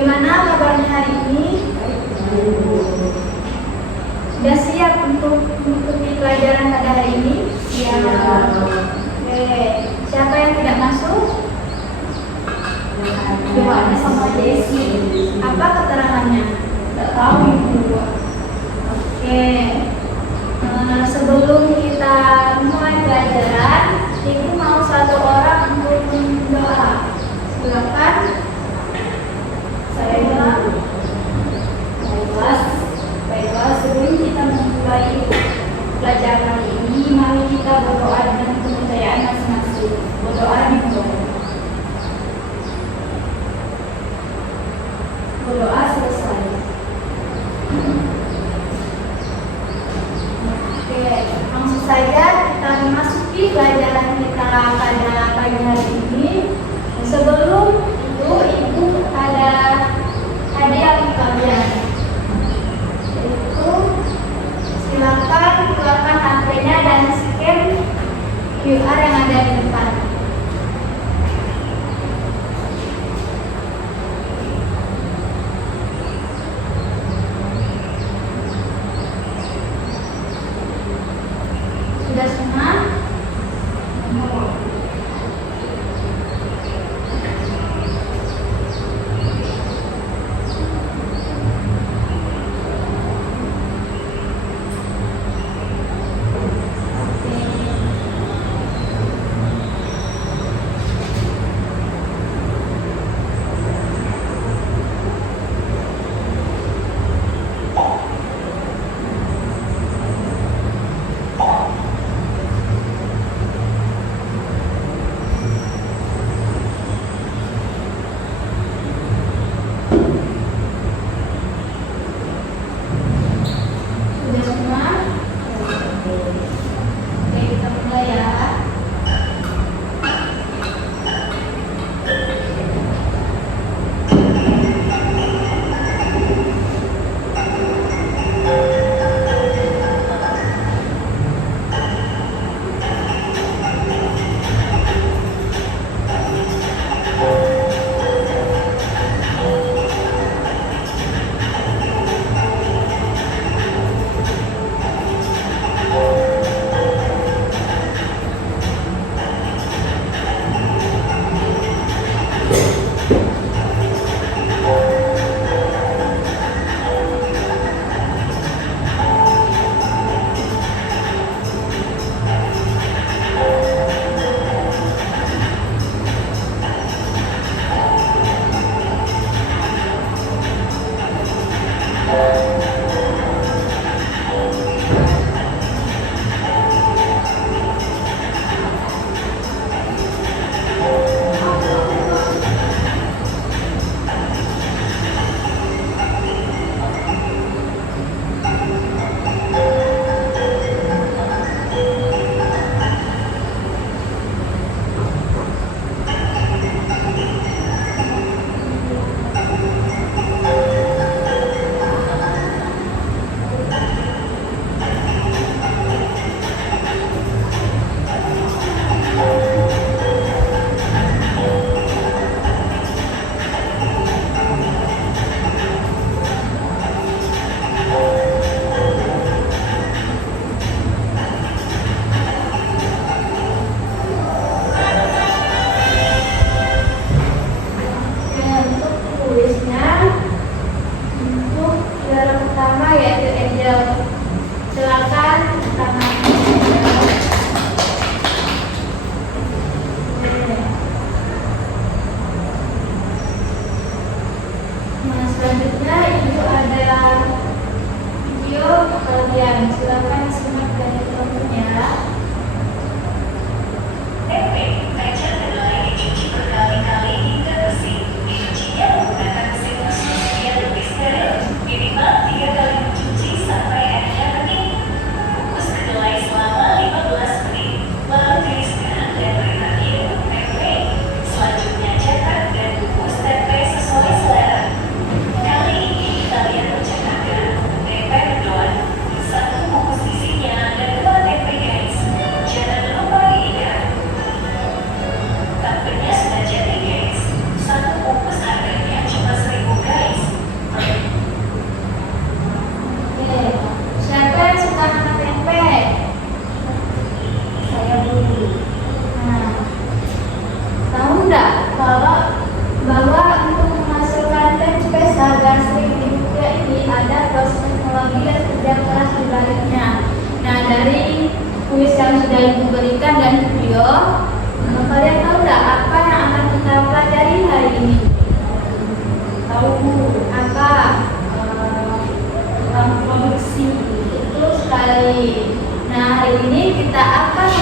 Bagaimana kabarnya hari ini? Sudah siap untuk mengikuti pelajaran pada hari ini? Ya. Oke. Siapa yang tidak masuk? Yohanes sama Desi. Apa keterangannya? Tidak tahu Ibu. Oke. Sebelum kita mulai pelajaran, Ibu mau satu orang untuk berdoa. Silakan. Baiklah, sebelum kita memulai pelajaran kali ini, mari kita berdoa dengan kepercayaan masing-masing. Berdoa dimulai. Berdoa selesai. Oke, langsung saja kita memasuki pelajaran kita pada pagi hari ini. Sebelum itu, Ibu ada hadiah untuk kalian. Yaitu, silakan keluarkan HP-nya dan scan QR yang ada di depan. Sudah semua?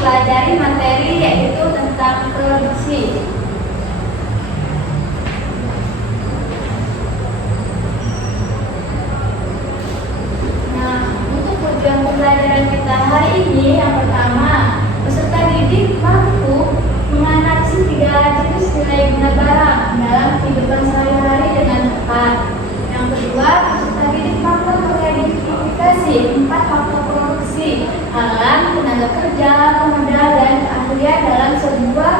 mempelajari materi yaitu tentang produksi. Nah, untuk tujuan pembelajaran kita hari ini, yang pertama, peserta didik mampu menganalisis 3 jenis nilai guna barang dalam kehidupan sehari-hari dengan tepat. Yang kedua, peserta didik mampu mengidentifikasi 4 faktor produksi, alat, tenaga kerja, modal, dan keahlian dalam sebuah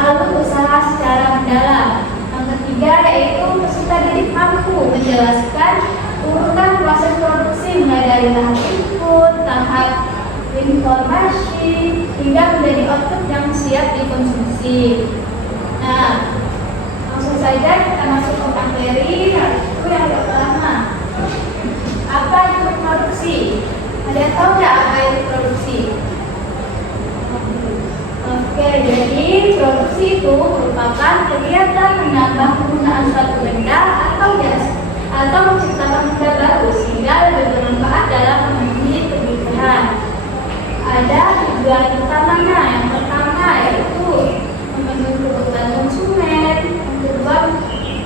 alur usaha secara mendalam. Yang ketiga, yaitu peserta didik mampu menjelaskan urutan proses produksi mulai dari tahap input, tahap informasi, hingga menjadi output yang siap dikonsumsi. Nah, langsung saja kita masuk ke materi, yaitu yang pertama. Apa itu produksi? Ada yang tahu nggak apa itu produksi? Oke, jadi produksi itu merupakan kegiatan menambah penggunaan suatu benda atau jasa atau menciptakan benda baru sehingga lebih bermanfaat dalam memenuhi kebutuhan. Ada tujuan utamanya. Yang pertama yaitu memenuhi kebutuhan konsumen. Yang kedua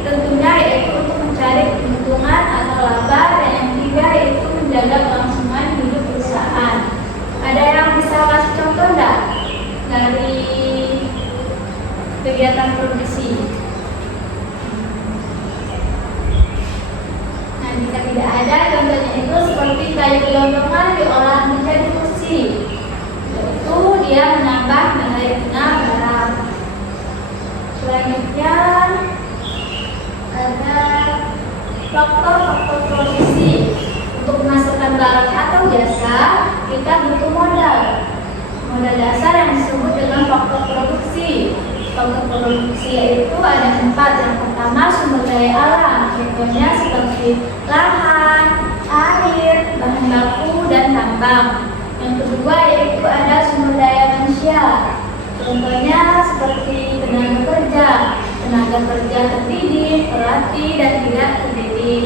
tentunya yaitu untuk mencari keuntungan atau laba, dan yang ketiga yaitu menjaga kelangsungan hidup perusahaan. Ada yang bisa kasih contoh enggak dari kegiatan produksi? Nah, jika tidak ada, contohnya itu seperti kayu gelondongan diolah menjadi kursi, yaitu dia menambah nilai guna barang. Selanjutnya ada faktor-faktor produksi. Untuk menghasilkan barang atau jasa, kita butuh modal. Modal dasar yang disebut dengan faktor produksi. Faktor produksi yaitu ada 4. Yang pertama, sumber daya alam. Contohnya seperti lahan, air, bahan baku, dan tambang. Yang kedua yaitu ada sumber daya manusia. Contohnya seperti tenaga kerja terdidik, terlatih, dan tidak terdidik.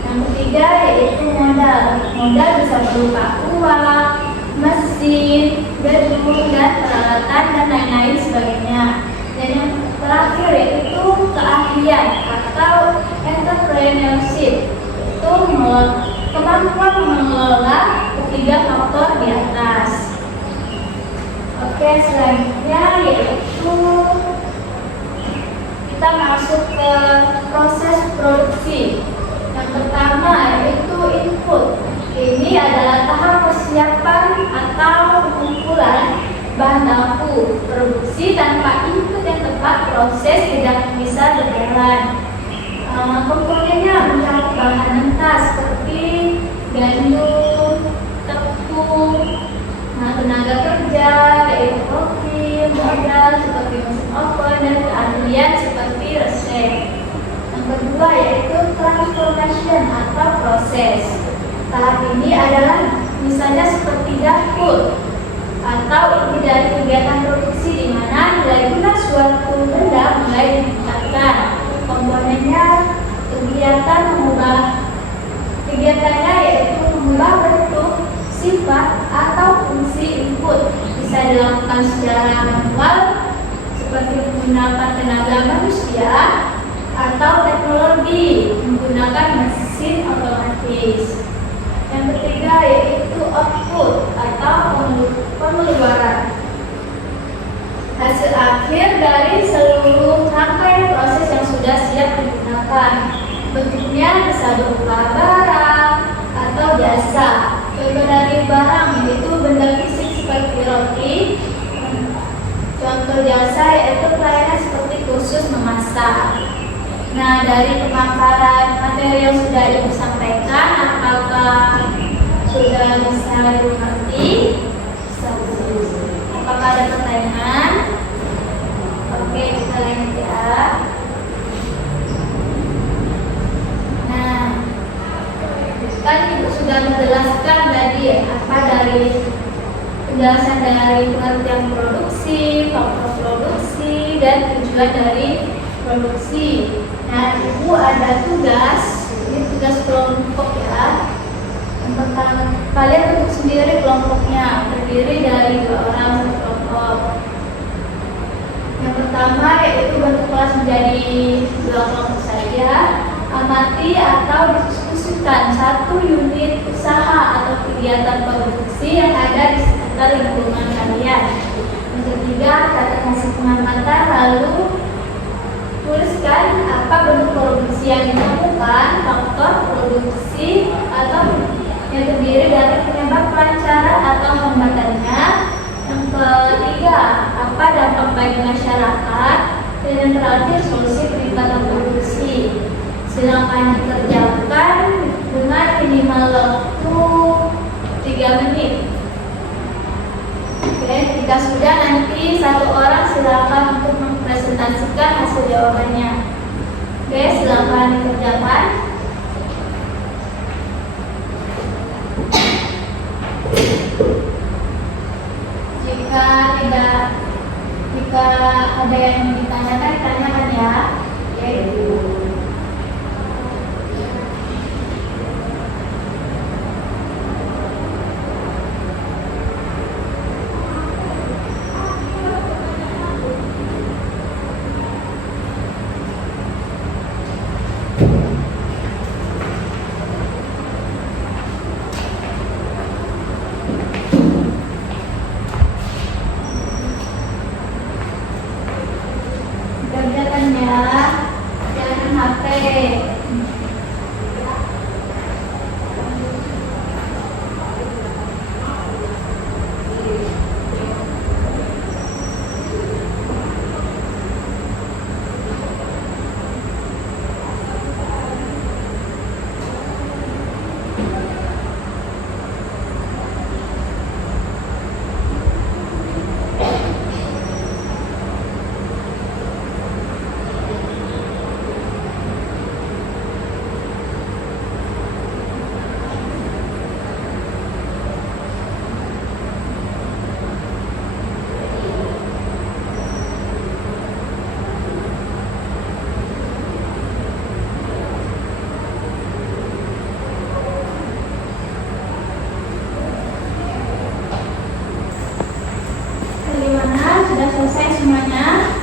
Yang ketiga yaitu modal. Modal bisa berupa uang, mesin, gedung, dan peralatan, dan lain-lain sebagainya. Dan yang terakhir yaitu keahlian atau entrepreneurship, itu kemampuan mengelola ketiga faktor di atas. Oke, selanjutnya yaitu kita masuk ke proses produksi. Yang pertama yaitu input. Ini adalah tahap persiapan atau pengumpulan bahan baku. Produksi tanpa input yang tepat, proses tidak bisa berjalan. Komponennya mencakup bahan mentah seperti gandum, tepung, tenaga kerja, yaitu koki, modal seperti mesin oven, dan keahlian seperti resep. Yang kedua yaitu transformation atau proses. Tahap ini adalah misalnya seperti dapur atau inti dari kegiatan produksi di mana nilai guna suatu benda mulai ditingkatkan. Komponennya kegiatannya yaitu mengubah bentuk, sifat, atau fungsi input. Bisa dilakukan secara manual seperti menggunakan tenaga manusia atau teknologi menggunakan mesin otomatis. Yang ketiga yaitu output atau pengeluaran. Hasil akhir dari seluruh rangkaian proses yang sudah siap digunakan. Bentuknya bisa berupa barang atau jasa. Contoh dari barang yaitu benda fisik seperti roti. Contoh jasa yaitu pelayanan seperti kursus memasak. Nah, dari pemaparan materi yang sudah Ibu sampaikan, apakah sudah bisa dimengerti? Apakah ada pertanyaan? Oke, kita lanjut ya. Nah, kan Ibu sudah menjelaskan tadi apa dari penjelasan dari pengertian produksi, faktor produksi, dan tujuan dari produksi. Nah, Ibu ada tugas, ini tugas kelompok ya. Yang pertama, kalian bentuk sendiri kelompoknya, terdiri dari 2 orang kelompok. Yang pertama yaitu bentuk kelas menjadi 2 kelompok saja. Amati atau diskusikan 1 unit usaha atau kegiatan produksi yang ada di sekitar lingkungan kalian. Yang ketiga, catat hasil pengamatan lalu tuliskan apa bentuk produksi yang dilakukan, faktor produksi atau yang terdiri dari penyebab kelancaran atau hambatannya. Yang ketiga, apa dampak bagi masyarakat, dan yang terakhir solusi peningkatan produksi. Silakan dikerjakan dengan minimal waktu 3 menit. Oke, jika sudah nanti 1 orang silakan untuk mempresentasikan hasil jawabannya. Oke, silakan dikerjakan. Jika ada yang ditanyakan, ditanyakan ya. Oke. Jangan HP. Sudah selesai semuanya?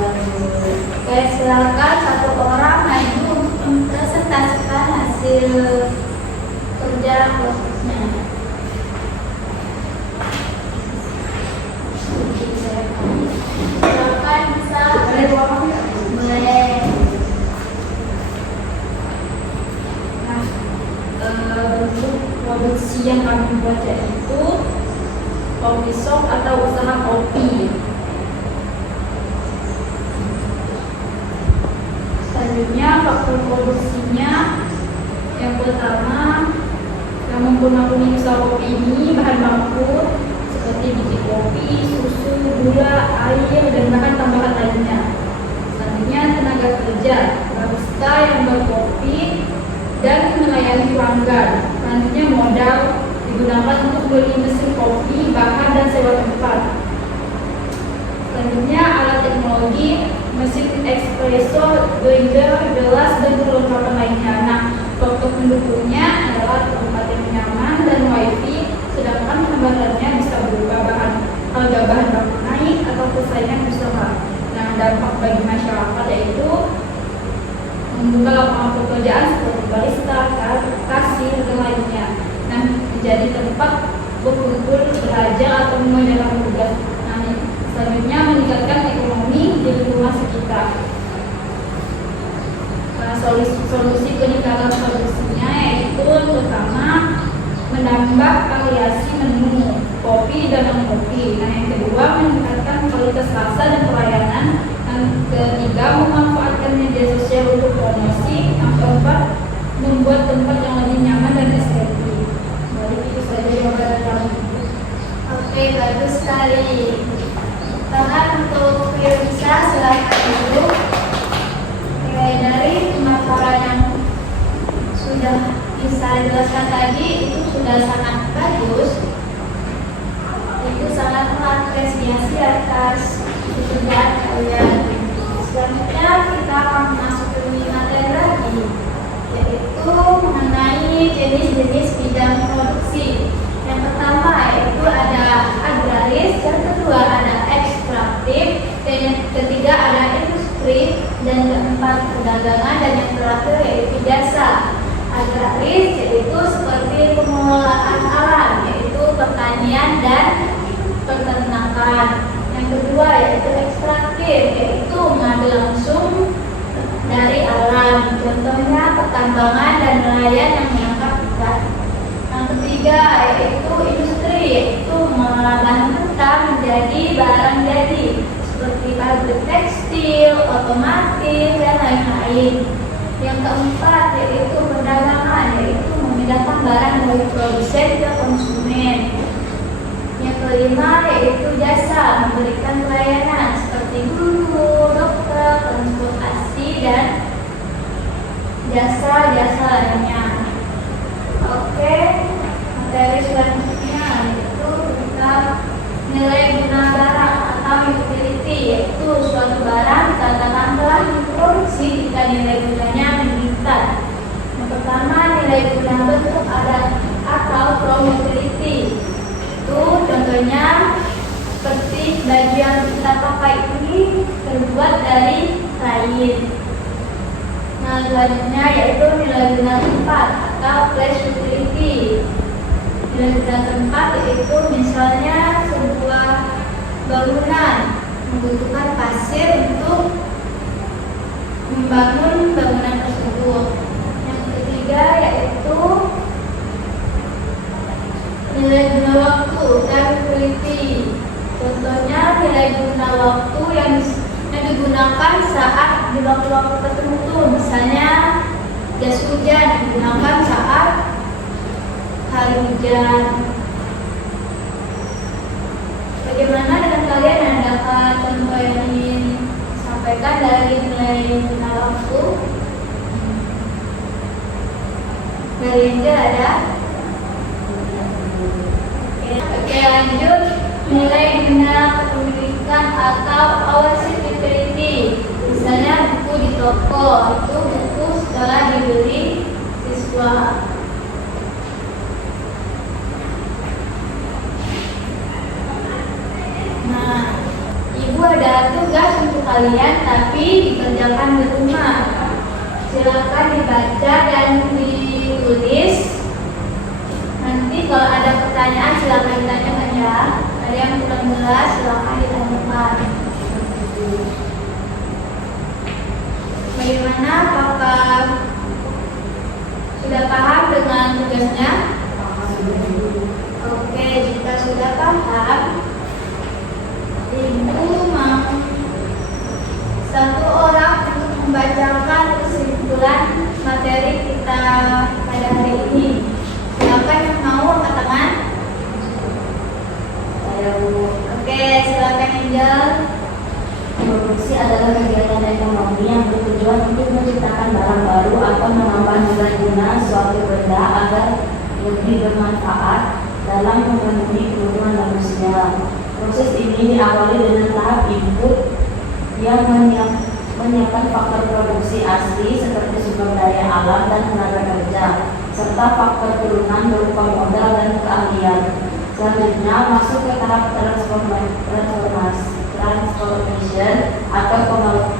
Oke, silakan 1 orang maju untuk mempresentasikan hasil kerja kelompoknya. Silakan bisa boleh. Nah, bentuk produksi yang kami buat yaitu coffee shop atau usaha kopi. Selanjutnya faktor produksinya, yang pertama yang menggunakan usaha kopi ini bahan baku seperti biji kopi, susu, gula, air, dan bahan tambahan lainnya. Selanjutnya tenaga kerja, barista yang berkopi dan melayani pelanggan. Selanjutnya modal digunakan untuk beli mesin kopi, bahan, dan sewa tempat. Selanjutnya alat teknologi, mesin espresso, blender, gelas, dan perlengkapan lainnya. Nah, faktor pendukungnya adalah tempat yang nyaman dan wifi, sedangkan hambatannya bisa berupa harga bahan baku naik atau persaingan usaha. Nah, dampak bagi masyarakat yaitu membuka lapangan pekerjaan seperti barista, kasir, dan lainnya. Nah, menjadi tempat berkumpul, belajar, atau mengerjakan tugas. Nah, selanjutnya meningkatkan ekonomi di lingkungan sekitar. Solusi peningkatan produksinya yaitu pertama menambah variasi menu kopi dan non kopi. Nah, yang kedua meningkatkan kualitas rasa dan pelayanan. Yang ketiga memanfaatkan media sosial untuk promosi. Yang keempat membuat tempat yang lebih nyaman dan estetik. Jadi itu saja jawaban kami. Oke, bagus sekali. Tangan untuk bisa silakan dulu. Dari pemaparan yang sudah bisa dijelaskan tadi itu sudah sangat bagus. Itu sangat mengapresiasi atas pekerjaan kalian. Selanjutnya kita akan masuk ke materi lagi, yaitu mengenai jenis-jenis bidang bidang produksi. Yang pertama yaitu ada agraris, yang kedua ada ekstraktif, dan yang ketiga ada industri, dan keempat perdagangan, dan yang terakhir yaitu jasa. Agraris yaitu seperti pengelolaan alam, yaitu pertanian dan peternakan. Yang kedua yaitu ekstraktif, yaitu mengambil langsung dari alam, contohnya pertambangan dan nelayan yang menangkap ikan. Yang ketiga yaitu industri, yaitu mengolah bahan mentah menjadi barang jadi seperti pabrik tekstil, otomotif, dan lain-lain. Yang keempat yaitu perdagangan, yaitu memindahkan barang dari produsen ke konsumen. Yang kelima yaitu jasa, memberikan pelayanan seperti guru, dokter, transportasi, dan jasa-jasa lainnya. Oke, materi selanjutnya yaitu tentang nilai guna barang atau utility, yaitu suatu barang katakanlah diproduksi jika nilai gunanya meningkat. Yang pertama, nilai guna bentuk ada atau from utility. Itu contohnya seperti baju yang kita pakai ini terbuat dari kain. Nah, selanjutnya yaitu nilai guna tempat atau place utility. Nilai guna tempat yaitu misalnya sebuah bangunan membutuhkan pasir untuk membangun bangunan tersebut. Yang ketiga yaitu nilai guna waktu dan utility. Contohnya nilai guna waktu yang digunakan saat di waktu-waktu tertentu, misalnya jas hujan digunakan saat hari hujan. Bagaimana dengan kalian? Adakah contoh yang ingin disampaikan dari nilai guna waktu? Dari Angel ada? Oke, lanjut. Nilai guna kepemilikan atau ownership utility. Misalnya buku di toko, itu buku setelah dibeli siswa. Nah, ibu ada tugas untuk kalian tapi dikerjakan di rumah. Silakan dibaca dan ditulis. Nanti kalau ada pertanyaan silakan ditanyakan ya. Ada yang kurang jelas silakan ditanyakan. Bagaimana, apakah sudah paham dengan tugasnya? Oke, jika sudah paham, ibu mau satu orang untuk membacakan kesimpulan materi kita pada hari ini. Silakan yang mau angkat tangan. Oke, silakan Angel. Produksi adalah kegiatan ekonomi yang bertujuan untuk menciptakan barang baru atau menambah nilai guna suatu benda agar lebih bermanfaat dalam memenuhi kebutuhan manusia. Proses ini diawali dengan tahap input yang menyiapkan faktor produksi asli seperti sumber daya alam dan tenaga kerja, serta faktor turunan berupa modal dan keahlian. Selanjutnya masuk ke tahap transformation atau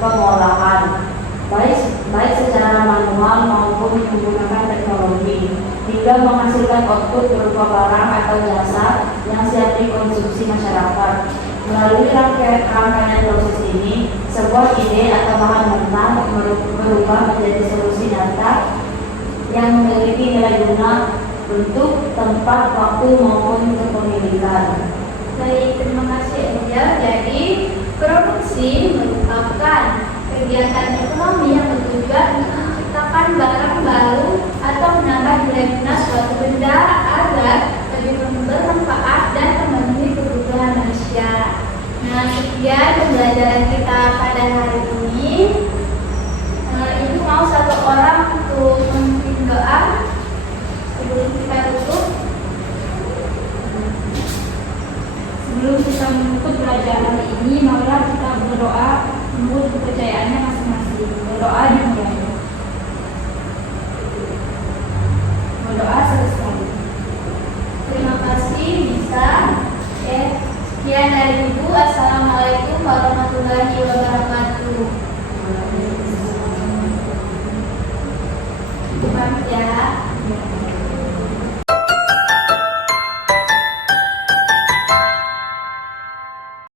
pengolahan, baik secara manual maupun menggunakan teknologi, hingga menghasilkan output berupa barang atau jasa yang siap dikonsumsi masyarakat. Melalui rangkaian proses ini, sebuah ide atau bahan mentah berubah menjadi solusi nyata yang memiliki nilai guna, bentuk, tempat, waktu maupun kepemilikan. Baik, terima kasih Angel. Jadi, produksi merupakan kegiatan ekonomi yang bertujuan untuk menciptakan barang baru atau menambah nilai guna suatu benda agar lebih bermanfaat dan memenuhi kebutuhan manusia. Nah, sekian pembelajaran kita pada hari ini. Ibu mau satu orang untuk memimpin doa sebelum kita tutup. Sebelum kita menutup pelajaran ini, marilah kita berdoa menurut kepercayaannya masing-masing. Berdoa dimulai. Berdoa selesai. ya.